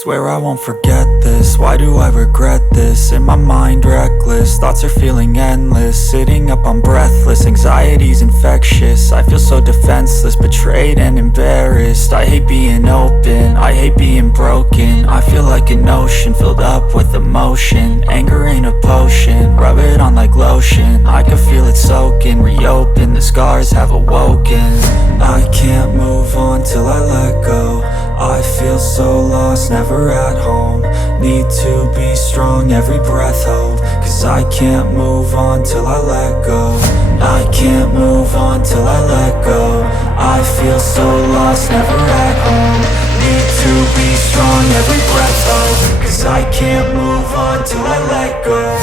Swear I won't forget this, why do I regret this? In my mind reckless, thoughts are feeling endless. Sitting up I'm breathless, anxiety's infectious. I feel so defenseless, betrayed and embarrassed. I hate being open, I hate being broken. I feel like an ocean filled up with emotion. Anger ain't a potion, rub it on like lotion. I can feel it soaking, reopen, the scars have awoken. I can't move on till I let go. I feel so lost, never at home. Need to be strong, every breath hold. Cause I can't move on till I let go. I can't move on till I let go. I feel so lost, never at home. Need to be strong, every breath hold. Cause I can't move on till I let go.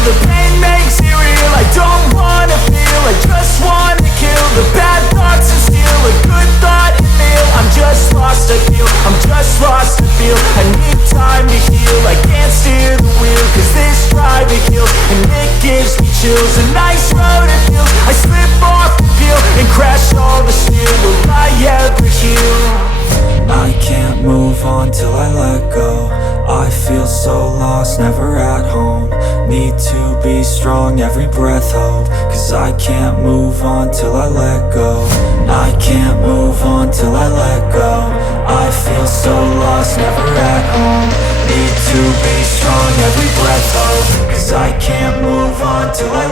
The pain makes it real, I don't wanna feel, I just wanna kill the bad thoughts and steal a good thought and feel. I'm just lost, I feel, I'm just lost, I feel. I need time to heal, I can't steer the wheel. Cause this drive it kills, and it gives me chills. A nice road it feels, I slip off the peel and crash all the steel. Will I ever heal? I can't move on till I let go. I feel so lost, never at home. Need to be strong, every breath hold. Cause I can't move on till I let go. I can't move on till I let go. I feel so lost, never at home. Need to be strong, every breath hold. Cause I can't move on till I